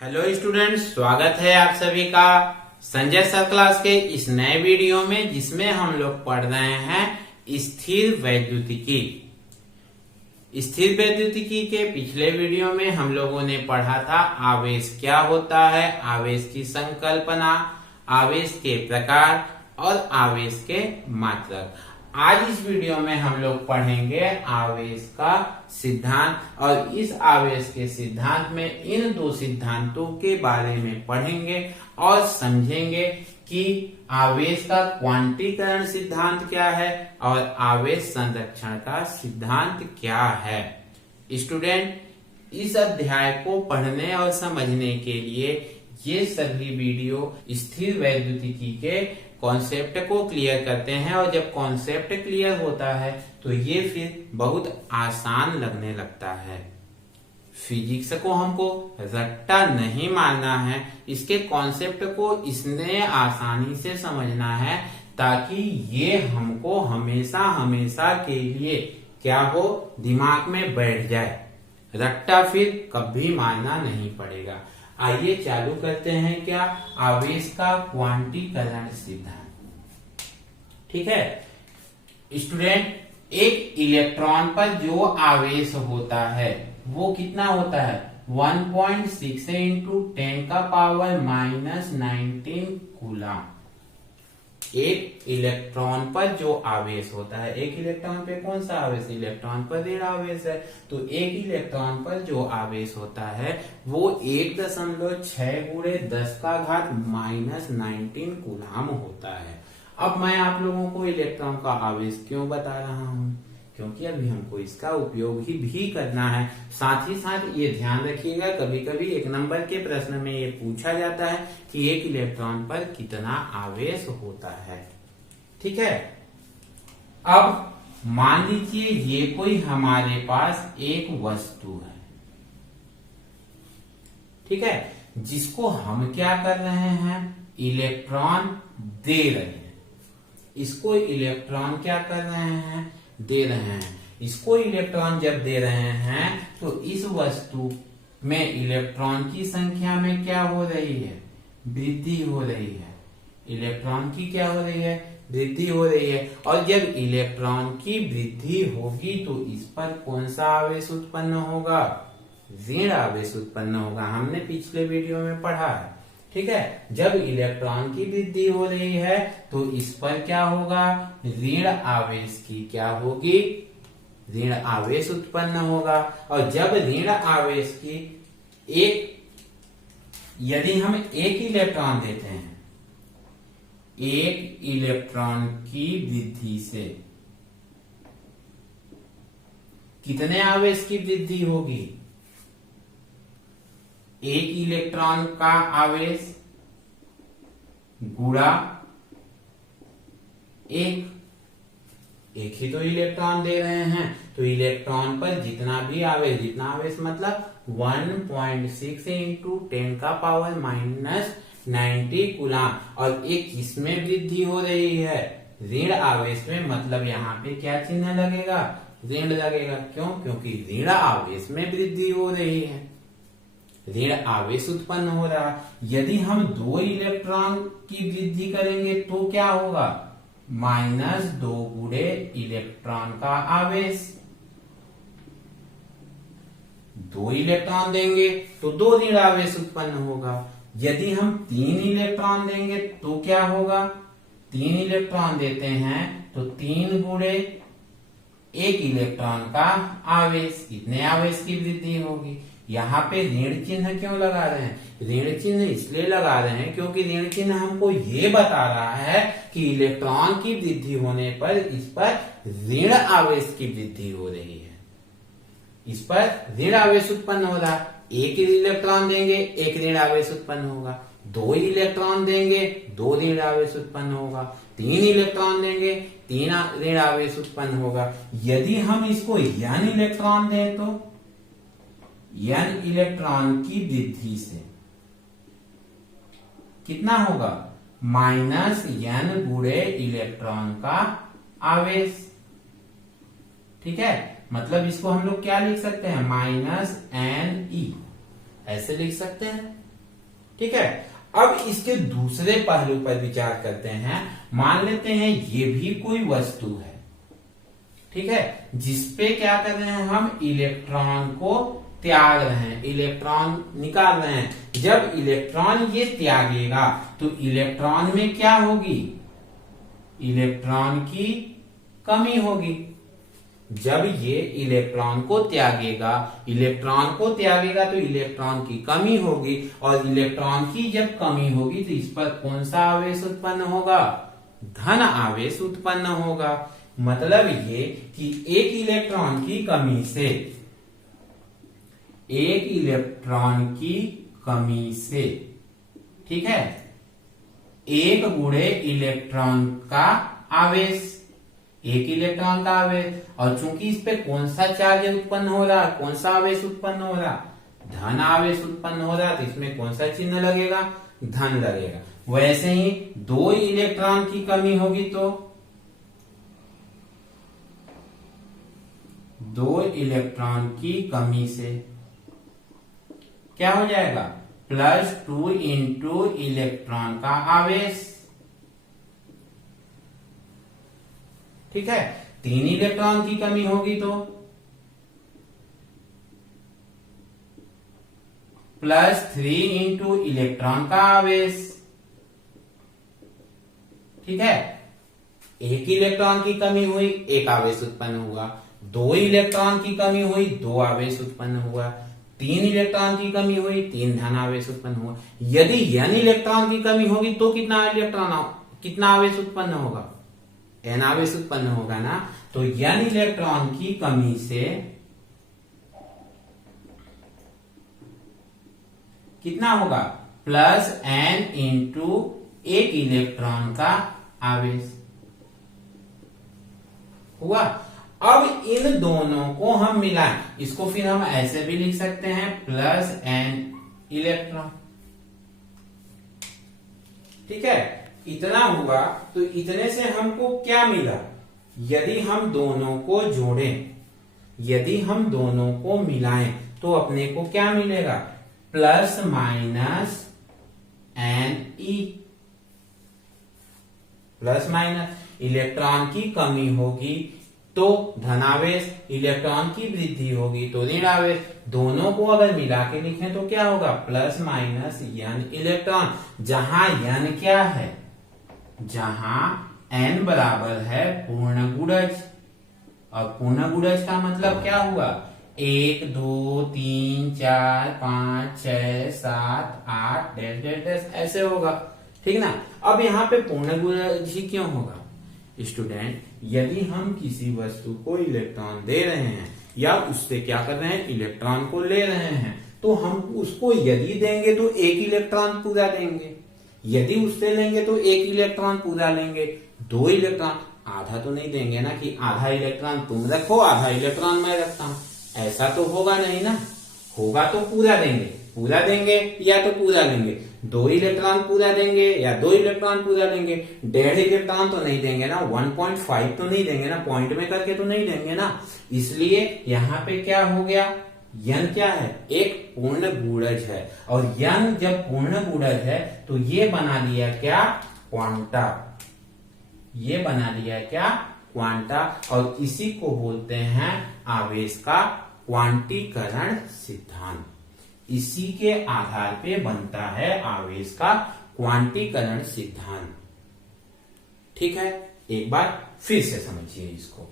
Hello students, स्वागत है आप सभी का संजय सर क्लास के इस नए वीडियो में, जिसमें हम लोग पढ़ रहे हैं स्थिर वैद्युतिकी। स्थिर वैद्युतिकी के पिछले वीडियो में हम लोगों ने पढ़ा था आवेश क्या होता है, आवेश की संकल्पना, आवेश के प्रकार और आवेश के मात्रक। आज इस वीडियो में हम लोग पढ़ेंगे आवेश का सिद्धांत और इस आवेश के सिद्धांत में इन दो सिद्धांतों के बारे में पढ़ेंगे और समझेंगे कि आवेश का क्वांटीकरण सिद्धांत क्या है और आवेश संरक्षण का सिद्धांत क्या है। स्टूडेंट, इस अध्याय को पढ़ने और समझने के लिए ये सभी वीडियो स्थिर वैद्युतिकी के कॉन्सेप्ट को क्लियर करते हैं और जब कॉन्सेप्ट क्लियर होता है तो ये फिर बहुत आसान लगने लगता है। फिजिक्स को हमको रट्टा नहीं मानना है, इसके कॉन्सेप्ट को इसने आसानी से समझना है ताकि ये हमको हमेशा हमेशा के लिए क्या हो, दिमाग में बैठ जाए। रट्टा फिर कभी मानना नहीं पड़ेगा। आइए चालू करते हैं क्या, आवेश का क्वांटीकरण सिद्धांत। ठीक है स्टूडेंट, एक इलेक्ट्रॉन पर जो आवेश होता है वो कितना होता है, 1.6 इंटू 10 का पावर -19 कूलम। एक इलेक्ट्रॉन पर जो आवेश होता है, एक इलेक्ट्रॉन पे कौन सा आवेश, इलेक्ट्रॉन पर ऋण आवेश है, तो एक इलेक्ट्रॉन पर जो आवेश होता है वो 1.6 गुणे 10 का घात -19 कूलम होता है। अब मैं आप लोगों को इलेक्ट्रॉन का आवेश क्यों बता रहा हूं, क्योंकि अभी हमको इसका उपयोग ही भी करना है। साथ ही साथ ये ध्यान रखिएगा, कभी कभी एक नंबर के प्रश्न में ये पूछा जाता है कि एक इलेक्ट्रॉन पर कितना आवेश होता है। ठीक है, अब मान लीजिए ये कोई हमारे पास एक वस्तु है, ठीक है, जिसको हम क्या कर रहे हैं, इलेक्ट्रॉन दे रहे हैं। इसको इलेक्ट्रॉन क्या कर रहे हैं, दे रहे हैं। इसको इलेक्ट्रॉन जब दे रहे हैं तो इस वस्तु में इलेक्ट्रॉन की संख्या में क्या हो रही है, वृद्धि हो रही है। इलेक्ट्रॉन की क्या हो रही है, वृद्धि हो रही है। और जब इलेक्ट्रॉन की वृद्धि होगी तो इस पर कौन सा आवेश उत्पन्न होगा, ऋण आवेश उत्पन्न होगा। हमने पिछले वीडियो में पढ़ा है। ठीक है, जब इलेक्ट्रॉन की वृद्धि हो रही है तो इस पर क्या होगा, ऋण आवेश की क्या होगी, ऋण आवेश उत्पन्न होगा। और जब ऋण आवेश की यदि हम एक इलेक्ट्रॉन देते हैं, एक इलेक्ट्रॉन की वृद्धि से कितने आवेश की वृद्धि होगी, एक इलेक्ट्रॉन का आवेश गुणा एक ही तो इलेक्ट्रॉन दे रहे हैं, तो इलेक्ट्रॉन पर जितना भी आवेश, जितना आवेश मतलब 1.6 इंटू 10 का पावर -90 कूलम। और एक किसमें वृद्धि हो रही है, ऋण आवेश में, मतलब यहाँ पे क्या चिन्ह लगेगा, ऋण लगेगा। क्यों, क्योंकि ऋण आवेश में वृद्धि हो रही है, ऋण आवेश उत्पन्न हो रहा है। यदि हम 2 इलेक्ट्रॉन की वृद्धि करेंगे तो क्या होगा, -2 गुणे इलेक्ट्रॉन का आवेश। 2 इलेक्ट्रॉन देंगे तो 2 ऋण आवेश उत्पन्न होगा। यदि हम 3 इलेक्ट्रॉन देंगे तो क्या होगा, 3 इलेक्ट्रॉन देते हैं तो 3 गुणे एक इलेक्ट्रॉन का आवेश, इतने आवेश की वृद्धि होगी। यहाँ पे ऋण चिन्ह क्यों लगा रहे हैं, ऋण चिन्ह इसलिए लगा रहे हैं क्योंकि ऋण चिन्ह हमको ये बता रहा है कि इलेक्ट्रॉन की वृद्धि होने पर इस पर ऋण आवेश की वृद्धि हो रही है, इस पर ऋण आवेश उत्पन्न हो रहा है। एक इलेक्ट्रॉन देंगे, एक ऋण आवेश उत्पन्न होगा। 2 इलेक्ट्रॉन देंगे, 2 ऋण आवेश उत्पन्न होगा। 3 इलेक्ट्रॉन देंगे, 3 ऋण आवेश उत्पन्न होगा। यदि हम इसको n इलेक्ट्रॉन दें तो n इलेक्ट्रॉन की वृद्धि से कितना होगा, -n गुणे इलेक्ट्रॉन का आवेश। ठीक है, मतलब इसको हम लोग क्या लिख सकते हैं, -ne, ऐसे लिख सकते हैं। ठीक है। अब इसके दूसरे पहलू पर विचार करते हैं। मान लेते हैं ये भी कोई वस्तु है, ठीक है, जिसपे क्या कर रहे हैं हम इलेक्ट्रॉन को त्याग रहे हैं, इलेक्ट्रॉन निकाल रहे हैं। जब इलेक्ट्रॉन ये त्यागेगा तो इलेक्ट्रॉन में क्या होगी, इलेक्ट्रॉन की कमी होगी। जब ये इलेक्ट्रॉन को त्यागेगा, इलेक्ट्रॉन को त्यागेगा तो इलेक्ट्रॉन की कमी होगी, और इलेक्ट्रॉन की जब कमी होगी तो इस पर कौन सा आवेश उत्पन्न होगा, धन आवेश उत्पन्न होगा। मतलब ये कि एक इलेक्ट्रॉन की कमी से, एक इलेक्ट्रॉन की कमी से, ठीक है, एक गुणे इलेक्ट्रॉन का आवेश, एक इलेक्ट्रॉन का आवेश, और चूंकि इस पे कौन सा चार्ज उत्पन्न हो रहा, कौन सा आवेश उत्पन्न हो रहा, धन आवेश उत्पन्न हो रहा, तो इसमें कौन सा चिन्ह लगेगा, धन लगेगा। वैसे ही दो इलेक्ट्रॉन की कमी होगी तो दो इलेक्ट्रॉन की कमी से क्या हो जाएगा, +2 इंटू इलेक्ट्रॉन का आवेश, ठीक है। 3 इलेक्ट्रॉन की कमी होगी तो +3 इंटू इलेक्ट्रॉन का आवेश, ठीक है। एक इलेक्ट्रॉन की कमी हुई, एक आवेश उत्पन्न हुआ। 2 इलेक्ट्रॉन की कमी हुई, 2 आवेश उत्पन्न हुआ। 3 इलेक्ट्रॉन की कमी हुई, 3 धन आवेश उत्पन्न हुआ। यदि n इलेक्ट्रॉन की कमी होगी तो कितना आवेश उत्पन्न होगा, n आवेश उत्पन्न होगा ना। तो n इलेक्ट्रॉन की कमी से कितना होगा, +n इंटू एक इलेक्ट्रॉन का आवेश हुआ। अब इन दोनों को हम मिलाएं, इसको फिर हम ऐसे भी लिख सकते हैं, +n इलेक्ट्रॉन, ठीक है। इतना हुआ तो इतने से हमको क्या मिला, यदि हम दोनों को जोड़ें, यदि हम दोनों को मिलाएं तो अपने को क्या मिलेगा, ±NE, प्लस माइनस इलेक्ट्रॉन की कमी होगी तो धनावेश, इलेक्ट्रॉन की वृद्धि होगी तो ऋण आवेश। दोनों को अगर मिला के लिखें तो क्या होगा, ±n इलेक्ट्रॉन, जहां n क्या है, जहां n बराबर है पूर्ण गुणज, और पूर्ण गुणज का मतलब क्या हुआ, 1 2 3 4 5 6 7 8 डैश डैश डैश ऐसे होगा, ठीक ना। अब यहाँ पे पूर्ण गुणज ही क्यों होगा स्टूडेंट, यदि हम किसी वस्तु को इलेक्ट्रॉन दे रहे हैं या उससे क्या कर रहे हैं, इलेक्ट्रॉन को ले रहे हैं, तो हम उसको यदि देंगे तो एक इलेक्ट्रॉन पूरा देंगे, यदि उससे लेंगे तो एक इलेक्ट्रॉन पूरा लेंगे। 2 इलेक्ट्रॉन आधा तो नहीं देंगे ना, कि आधा इलेक्ट्रॉन तुम रखो आधा इलेक्ट्रॉन मैं रखता हूं, ऐसा तो होगा नहीं ना। होगा तो पूरा देंगे या तो पूरा लेंगे। 2 इलेक्ट्रॉन पूरा देंगे या 2 इलेक्ट्रॉन पूरा देंगे। 1.5 इलेक्ट्रॉन तो नहीं देंगे ना, 1.5 तो नहीं देंगे ना, पॉइंट में करके तो नहीं देंगे ना। इसलिए यहाँ पे क्या हो गया, n क्या है, एक पूर्ण गुणज है, और n जब पूर्ण गुणज है तो ये बना लिया क्या, क्वांटा, ये बना लिया क्या, क्वांटा। और इसी को बोलते हैं आवेश का क्वांटीकरण सिद्धांत। इसी के आधार पे बनता है आवेश का क्वांटीकरण सिद्धांत, ठीक है। एक बार फिर से समझिए इसको,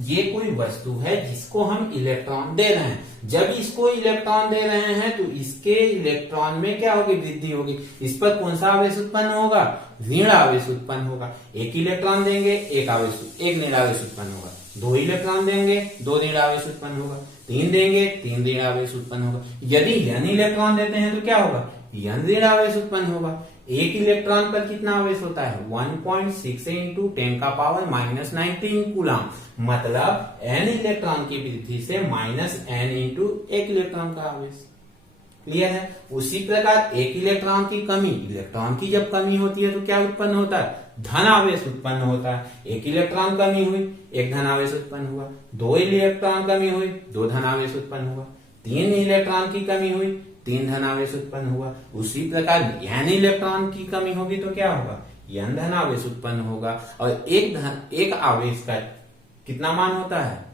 ये कोई वस्तु है जिसको हम इलेक्ट्रॉन दे रहे हैं। जब इसको इलेक्ट्रॉन दे रहे हैं तो इसके इलेक्ट्रॉन में क्या होगी, वृद्धि होगी। इस पर कौन सा आवेश उत्पन्न होगा, ऋण आवेश उत्पन्न होगा। 1 इलेक्ट्रॉन देंगे, एक ऋण आवेश उत्पन्न होगा। 2 इलेक्ट्रॉन देंगे, 2 ऋण आवेश उत्पन्न होगा। 3 देंगे, 3 ऋण आवेश उत्पन्न होगा। यदि n इलेक्ट्रॉन देते हैं तो क्या होगा, n ऋण आवेश उत्पन्न होगा। 1 इलेक्ट्रॉन पर कितना आवेश होता है, 1.6 इंटू 10⁻⁻19 कूलम। मतलब n इलेक्ट्रॉन की वृद्धि से -n इंटू 1 इलेक्ट्रॉन का आवेश। क्लियर है। उसी प्रकार 1 इलेक्ट्रॉन की कमी, इलेक्ट्रॉन की जब कमी होती है तो क्या उत्पन्न होता है, धन आवेश उत्पन्न होता है। 1 इलेक्ट्रॉन कमी हुई, 1 धन आवेश उत्पन्न हुआ। 2 इलेक्ट्रॉन कमी हुई, 2 धन आवेश उत्पन्न हुआ। 3 इलेक्ट्रॉन की कमी हुई, 3 धनावेश उत्पन्न हुआ। उसी प्रकार n इलेक्ट्रॉन की कमी होगी तो क्या होगा, n धनावेश उत्पन्न होगा। और एक आवेश का कितना मान होता है,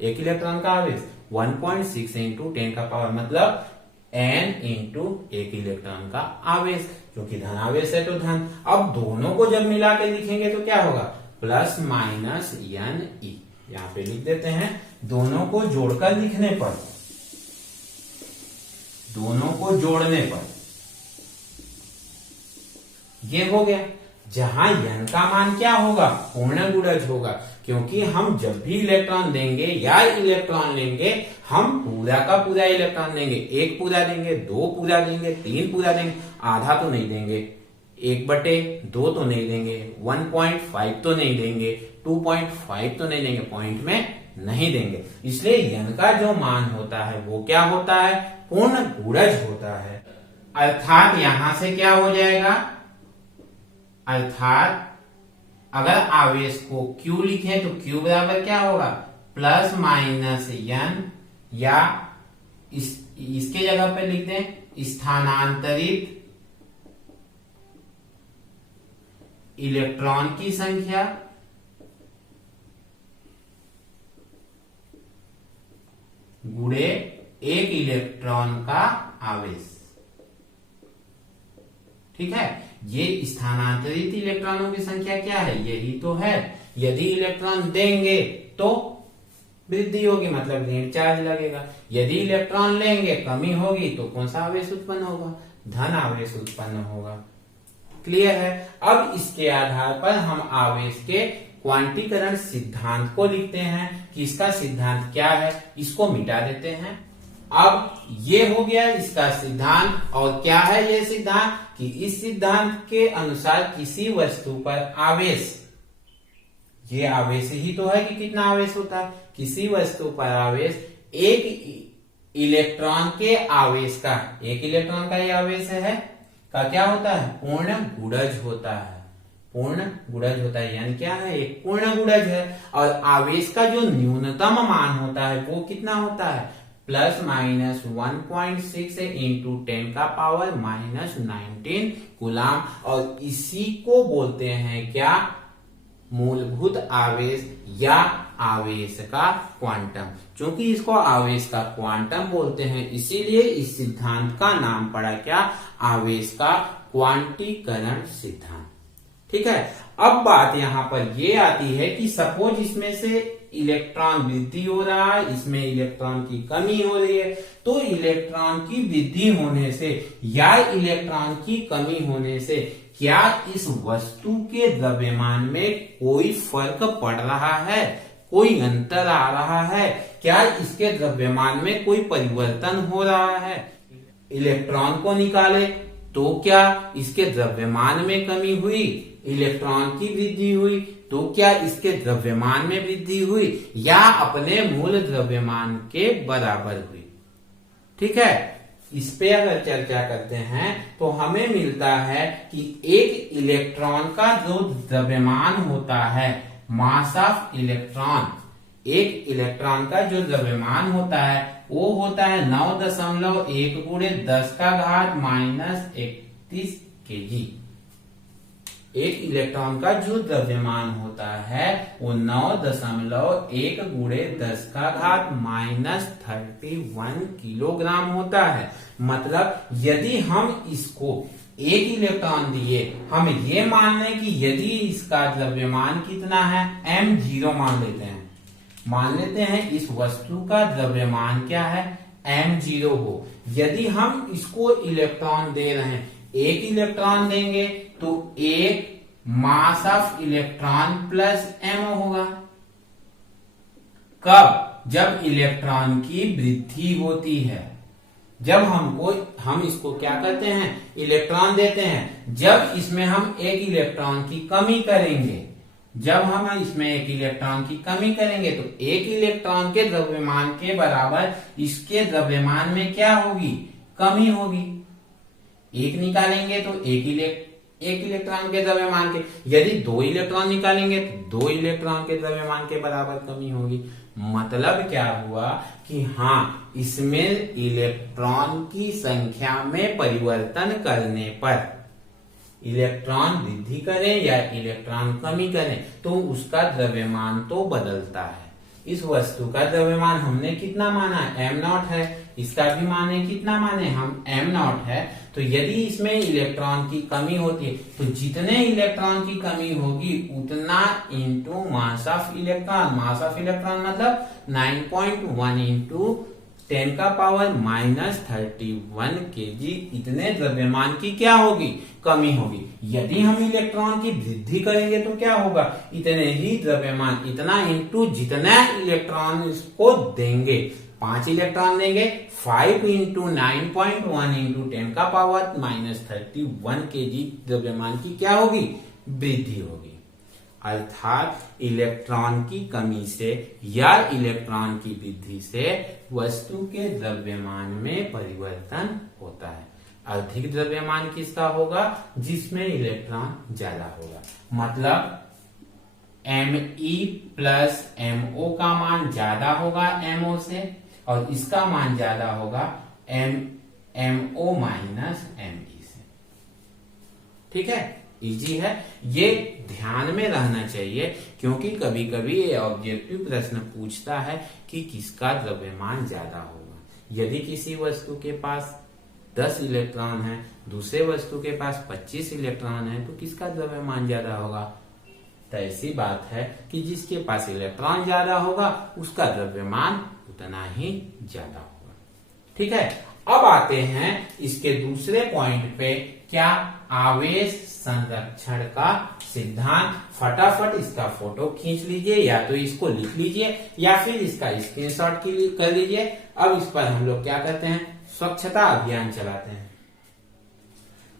एक इलेक्ट्रॉन का आवेश 1.6 इंटू 10 का पावर, मतलब n इंटू एक इलेक्ट्रॉन का आवेश, क्योंकि धनावेश है तो धन। अब दोनों को जब मिला के लिखेंगे तो क्या होगा, प्लस माइनस n e, यहाँ पे लिख देते हैं। दोनों को जोड़कर लिखने पर, दोनों को जोड़ने पर ये हो गया। जहां n का मान क्या होगा, पूर्ण गुणज होगा, क्योंकि हम जब भी इलेक्ट्रॉन देंगे या इलेक्ट्रॉन लेंगे, हम पूरा का पूरा इलेक्ट्रॉन देंगे। 1 पूरा देंगे, 2 पूरा देंगे, 3 पूरा देंगे, आधा तो नहीं देंगे, 1/2 तो नहीं देंगे, 1.5 तो नहीं देंगे, 2.5 तो नहीं देंगे, पॉइंट में नहीं देंगे। इसलिए n का जो मान होता है वो क्या होता है, पूर्ण गुणज होता है। अर्थात यहां से क्या हो जाएगा, अर्थात अगर आवेश को Q लिखें तो Q बराबर क्या होगा, प्लस माइनस n, या इसके जगह पे लिख दें स्थानांतरित इलेक्ट्रॉन की संख्या गुणे एक इलेक्ट्रॉन का आवेश। ठीक है, ये स्थानांतरित इलेक्ट्रॉनों की संख्या क्या है, यही तो है। यदि इलेक्ट्रॉन देंगे तो वृद्धि होगी, मतलब ऋण चार्ज लगेगा। यदि इलेक्ट्रॉन लेंगे, कमी होगी, तो कौन सा आवेश उत्पन्न होगा, धन आवेश उत्पन्न होगा। क्लियर है। अब इसके आधार पर हम आवेश के क्वांटीकरण सिद्धांत को लिखते हैं कि इसका सिद्धांत क्या है, इसको मिटा देते हैं। अब ये हो गया इसका सिद्धांत। और क्या है ये सिद्धांत, कि इस सिद्धांत के अनुसार किसी वस्तु पर आवेश, ये आवेश ही तो है कि कितना आवेश होता है, किसी वस्तु पर आवेश एक इलेक्ट्रॉन के आवेश का, एक इलेक्ट्रॉन का ये आवेश है का क्या होता है, पूर्ण गुणज होता है। पूर्ण गुणज होता है, यानी क्या है, एक पूर्ण गुणज है। और आवेश का जो न्यूनतम मान होता है वो कितना होता है, प्लस माइनस 1.6 इंटू 10 का पावर माइनस 19 कूलाम। और इसी को बोलते हैं क्या, मूलभूत आवेश या आवेश का क्वांटम। क्योंकि इसको आवेश का क्वांटम बोलते हैं, इसीलिए इस सिद्धांत का नाम पड़ा क्या, आवेश का क्वांटीकरण सिद्धांत। ठीक है। अब बात यहां पर ये आती है कि सपोज इसमें से इलेक्ट्रॉन वृद्धि हो रहा है, इसमें इलेक्ट्रॉन की कमी हो रही है, तो इलेक्ट्रॉन की वृद्धि होने से या इलेक्ट्रॉन की कमी होने से क्या इस वस्तु के द्रव्यमान में कोई फर्क पड़ रहा है, कोई अंतर आ रहा है, क्या इसके द्रव्यमान में कोई परिवर्तन हो रहा है। इलेक्ट्रॉन को निकाले तो क्या इसके द्रव्यमान में कमी हुई, इलेक्ट्रॉन की वृद्धि हुई तो क्या इसके द्रव्यमान में वृद्धि हुई, या अपने मूल द्रव्यमान के बराबर हुई। ठीक है। इस पे अगर चर्चा करते हैं तो हमें मिलता है कि एक इलेक्ट्रॉन का जो द्रव्यमान होता है, मास ऑफ इलेक्ट्रॉन, एक इलेक्ट्रॉन का जो द्रव्यमान होता है वो होता है 9.1 गुणे 10 का घात माइनस 31 kg। एक इलेक्ट्रॉन का जो द्रव्यमान होता है वो 9.1 गुणे 10 का घात माइनस 31 किलोग्राम होता है। मतलब यदि हम इसको एक इलेक्ट्रॉन दिए, हम ये मान लें कि यदि इसका द्रव्यमान कितना है, m0 मान लेते हैं, मान लेते हैं इस वस्तु का द्रव्यमान क्या है, m0 हो। यदि हम इसको इलेक्ट्रॉन दे रहे हैं, एक इलेक्ट्रॉन देंगे तो एक mass of electron plus m होगा। कब, जब इलेक्ट्रॉन की वृद्धि होती है, जब हम इसको क्या करते हैं, इलेक्ट्रॉन देते हैं। जब इसमें हम एक इलेक्ट्रॉन की कमी करेंगे, जब हम इसमें एक इलेक्ट्रॉन की कमी करेंगे तो एक इलेक्ट्रॉन के द्रव्यमान के बराबर इसके द्रव्यमान में क्या होगी, कमी होगी। एक निकालेंगे तो एक इलेक्ट्रॉन के द्रव्यमान के, यदि 2 इलेक्ट्रॉन निकालेंगे तो 2 इलेक्ट्रॉन के द्रव्यमान के बराबर कमी होगी। मतलब क्या हुआ कि हाँ, इसमें इलेक्ट्रॉन की संख्या में परिवर्तन करने पर, इलेक्ट्रॉन वृद्धि करें या इलेक्ट्रॉन कमी करें, तो उसका द्रव्यमान तो बदलता है। इस वस्तु का द्रव्यमान हमने कितना माना, m0 है। इसका भी माने कितना माने हम, m0 है। तो यदि इसमें इलेक्ट्रॉन की कमी होती है तो जितने इलेक्ट्रॉन की कमी होगी उतना into mass of electron, mass of electron मतलब 9.1 इंटू 10 का पावर -31 kg, इतने द्रव्यमान की क्या होगी, कमी होगी। यदि हम इलेक्ट्रॉन की वृद्धि करेंगे तो क्या होगा, इतने ही द्रव्यमान, इतना इंटू जितना इलेक्ट्रॉन इसको देंगे, 5 इलेक्ट्रॉन देंगे, 5 इंटू 9.1 इंटू 10 का पावर -31 kg द्रव्यमान की क्या होगी, वृद्धि होगी। अर्थात इलेक्ट्रॉन की कमी से या इलेक्ट्रॉन की वृद्धि से वस्तु के द्रव्यमान में परिवर्तन होता है। अधिक द्रव्यमान किसका होगा, जिसमें इलेक्ट्रॉन ज्यादा होगा। मतलब Me प्लस MO का मान ज्यादा होगा MO से, और इसका मान ज्यादा होगा MO माइनस Me से। ठीक है, इजी है, ये ध्यान में रहना चाहिए, क्योंकि कभी कभी ये ऑब्जेक्टिव प्रश्न पूछता है कि किसका द्रव्यमान ज्यादा होगा। यदि किसी वस्तु के पास 10 इलेक्ट्रॉन है, दूसरे वस्तु के पास 25 इलेक्ट्रॉन है, तो किसका द्रव्यमान ज्यादा होगा। तो ऐसी बात है कि जिसके पास इलेक्ट्रॉन ज्यादा होगा उसका द्रव्यमान उतना ही ज्यादा होगा। ठीक है, अब आते हैं इसके दूसरे पॉइंट पे, क्या, आवेश संरक्षण का सिद्धांत। फटाफट इसका फोटो खींच लीजिए, या तो इसको लिख लीजिए या फिर इसका स्क्रीनशॉट कर लीजिए। अब इस पर हम लोग क्या करते हैं, स्वच्छता अभियान चलाते हैं।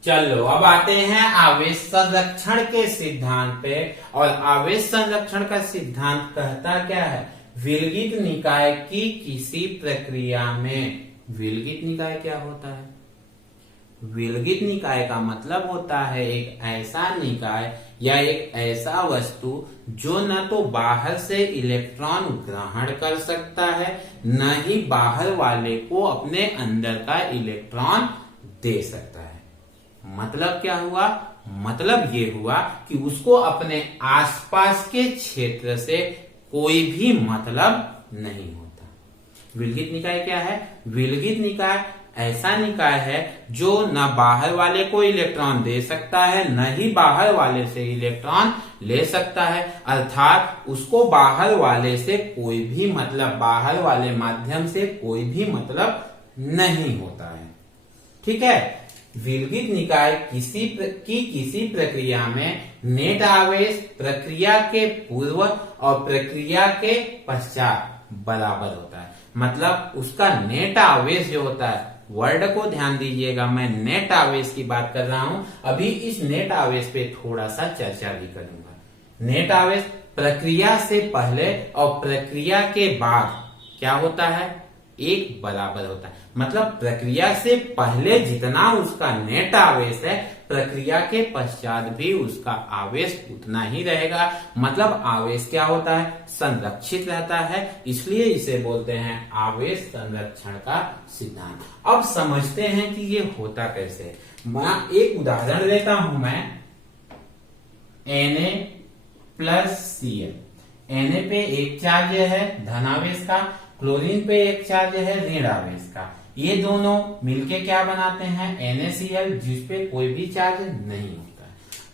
चलो अब आते हैं आवेश संरक्षण के सिद्धांत पे। और आवेश संरक्षण का सिद्धांत कहता क्या है, विलगित निकाय की किसी प्रक्रिया में, विलगित निकाय क्या होता है, विलगित निकाय का मतलब होता है एक ऐसा निकाय या एक ऐसा वस्तु जो न तो बाहर से इलेक्ट्रॉन ग्रहण कर सकता है, न ही बाहर वाले को अपने अंदर का इलेक्ट्रॉन दे सकता है। मतलब क्या हुआ, मतलब ये हुआ कि उसको अपने आसपास के क्षेत्र से कोई भी मतलब नहीं होता। विलगित निकाय क्या है, विलगित निकाय ऐसा निकाय है जो न बाहर वाले को इलेक्ट्रॉन दे सकता है, न ही बाहर वाले से इलेक्ट्रॉन ले सकता है। अर्थात उसको बाहर वाले से कोई भी मतलब, बाहर वाले माध्यम से कोई भी मतलब नहीं होता है। ठीक है, विलगित निकाय किसी प्रक्रिया में नेट आवेश प्रक्रिया के पूर्व और प्रक्रिया के पश्चात बराबर होता है। मतलब उसका नेट आवेश जो होता है, वर्ड को ध्यान दीजिएगा, मैं नेट आवेश की बात कर रहा हूं। अभी इस नेट आवेश पे थोड़ा सा चर्चा भी करूंगा। नेट आवेश प्रक्रिया से पहले और प्रक्रिया के बाद क्या होता है, एक बराबर होता है। मतलब प्रक्रिया से पहले जितना उसका नेट आवेश है, प्रक्रिया के पश्चात भी उसका आवेश उतना ही रहेगा। मतलब आवेश क्या होता है, संरक्षित रहता है, इसलिए इसे बोलते हैं आवेश संरक्षण का सिद्धांत। अब समझते हैं कि ये होता कैसे। मैं एक उदाहरण लेता हूं, मैं Na प्लस Cl, Na पे एक चार्ज है धनावेश का, क्लोरीन पे एक चार्ज है ऋण आवेश का। ये दोनों मिलके क्या बनाते हैं, NaCl, जिसपे कोई भी चार्ज नहीं होता है।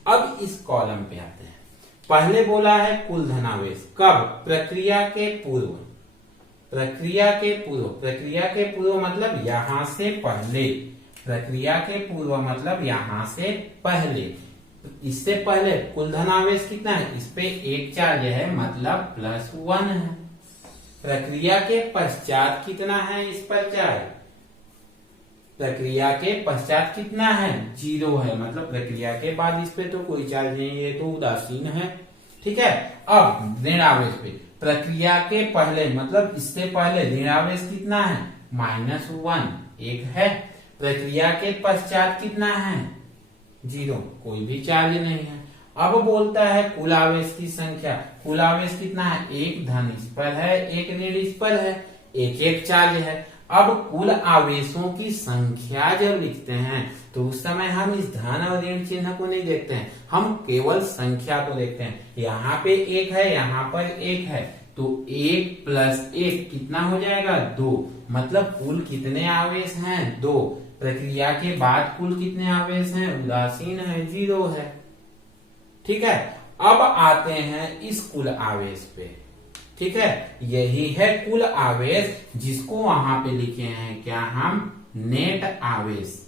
अब इस कॉलम पे आते हैं। पहले बोला है कुल धनावेश, कब, प्रक्रिया के पूर्व, प्रक्रिया के पूर्व, प्रक्रिया के पूर्व मतलब यहां से पहले, प्रक्रिया के पूर्व मतलब यहां से पहले। इससे पहले कुल धनावेश कितना है, इस पे एक चार्ज है मतलब +1 है। प्रक्रिया के पश्चात कितना है इस पर चार्ज, प्रक्रिया के पश्चात कितना है, 0 है। मतलब प्रक्रिया के बाद इस पे तो कोई चार्ज नहीं है, तो उदासीन है। ठीक है, अब ऋण आवेश पे, प्रक्रिया के पहले मतलब इससे पहले ऋण आवेश कितना है, -1, एक है। प्रक्रिया के पश्चात कितना है, 0, कोई भी चार्ज नहीं है। अब बोलता है कुल आवेश की संख्या। कुल आवेश कितना है? एक धन इस पर है, एक ऋण इस पर है, एक एक चार्ज है। अब कुल आवेशों की संख्या जब लिखते हैं तो उस समय हम इस धन और ऋण चिन्ह को नहीं देखते हैं, हम केवल संख्या को देखते हैं। यहाँ पे एक है, यहाँ पर एक है, तो एक प्लस एक कितना हो जाएगा? 2। मतलब कुल कितने आवेश हैं? 2। प्रक्रिया के बाद कुल कितने आवेश हैं? उदासीन है, 0 है। ठीक है, अब आते हैं इस कुल आवेश पे। ठीक है, यही है कुल आवेश, जिसको वहां पे लिखे हैं क्या हम? नेट आवेश।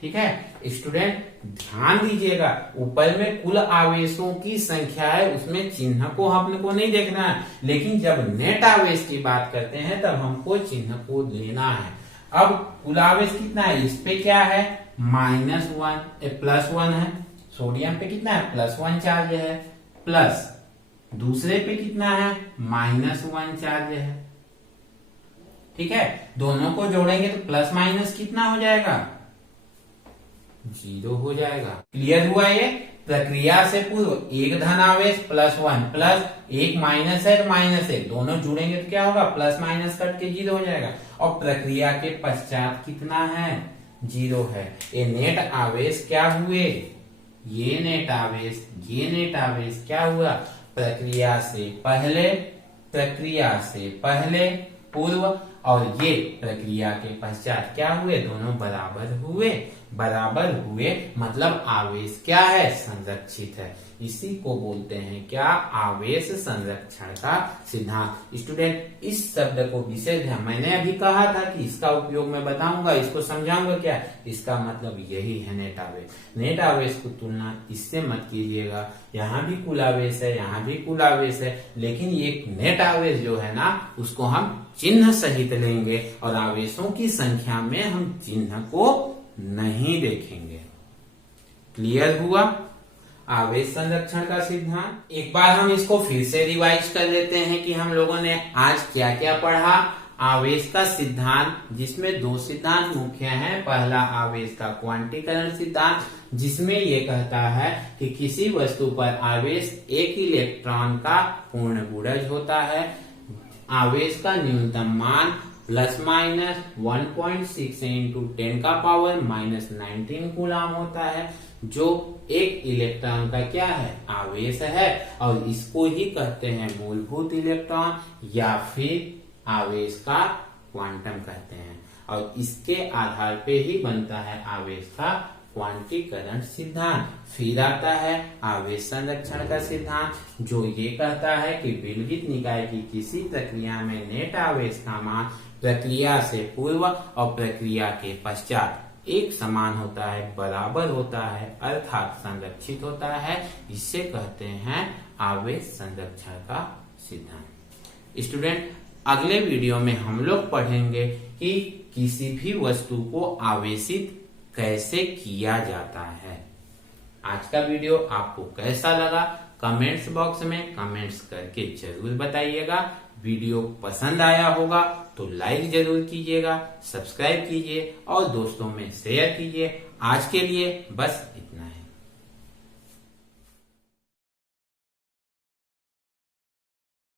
ठीक है स्टूडेंट, ध्यान दीजिएगा, ऊपर में कुल आवेशों की संख्या है, उसमें चिन्ह को हमने को नहीं देखना है, लेकिन जब नेट आवेश की बात करते हैं तब हमको चिन्ह को लेना है। अब कुल आवेश कितना है? इस पे क्या है? +1 है। सोडियम पे कितना है? +1 चार्ज है, प्लस दूसरे पे कितना है? -1 चार्ज है। ठीक है, दोनों को जोड़ेंगे तो प्लस माइनस कितना हो जाएगा? 0 हो जाएगा। क्लियर हुआ ये? प्रक्रिया से पूर्व एक धन आवेश +1 प्लस एक माइनस है तो -1, दोनों जुड़ेंगे तो क्या होगा? प्लस माइनस कट के 0 हो जाएगा। और प्रक्रिया के पश्चात कितना है? 0 है। ये नेट आवेश क्या हुए? ये नेट आवेश क्या हुआ? प्रक्रिया से पहले पूर्व, और ये प्रक्रिया के पश्चात क्या हुए? दोनों बराबर हुए मतलब आवेश क्या है? संरक्षित है। इसी को बोलते हैं क्या? आवेश संरक्षण का सिद्धांत। स्टूडेंट, इस शब्द को विशेष ध्यान, मैंने अभी कहा था कि इसका उपयोग मैं बताऊंगा, इसको समझाऊंगा क्या। इसका मतलब यही है नेट आवेश। नेट आवेश को तुलना इससे मत कीजिएगा, यहाँ भी कुल आवेश है, यहाँ भी कुल आवेश है, लेकिन ये नेट आवेश जो है ना, उसको हम चिन्ह सहित लेंगे और आवेशों की संख्या में हम चिन्ह को नहीं देखेंगे। क्लियर हुआ? आवेश संरक्षण का सिद्धांत। एक बार हम इसको फिर से रिवाइज कर लेते हैं कि हम लोगों ने आज क्या क्या पढ़ा। आवेश का सिद्धांत, जिसमें 2 सिद्धांत मुख्य हैं। पहला आवेश का क्वांटीकरण सिद्धांत, जिसमें ये कहता है कि किसी वस्तु पर आवेश एक इलेक्ट्रॉन का पूर्ण गुणज होता है। आवेश का न्यूनतम मान ±1.6 × 10⁻⁻19 कूलाम होता है, जो एक इलेक्ट्रॉन का क्या है? आवेश है। और इसको ही कहते हैं मूलभूत इलेक्ट्रॉन, या फिर आवेश का क्वांटम कहते हैं। और इसके आधार पे ही बनता है आवेश का क्वांटीकरण सिद्धांत। फिर आता है आवेश संरक्षण का सिद्धांत, जो ये कहता है कि विलगित निकाय की किसी प्रक्रिया में नेट आवेश का मान प्रक्रिया से पूर्व और प्रक्रिया के पश्चात एक समान होता है, बराबर होता है, अर्थात संरक्षित होता है। इसे कहते हैं आवेश संरक्षण का सिद्धांत। स्टूडेंट, अगले वीडियो में हम लोग पढ़ेंगे कि किसी भी वस्तु को आवेशित कैसे किया जाता है। आज का वीडियो आपको कैसा लगा? कमेंट्स बॉक्स में कमेंट्स करके जरूर बताइएगा। वीडियो पसंद आया होगा तो लाइक जरूर कीजिएगा, सब्सक्राइब कीजिए और दोस्तों में शेयर कीजिए। आज के लिए बस इतना ही।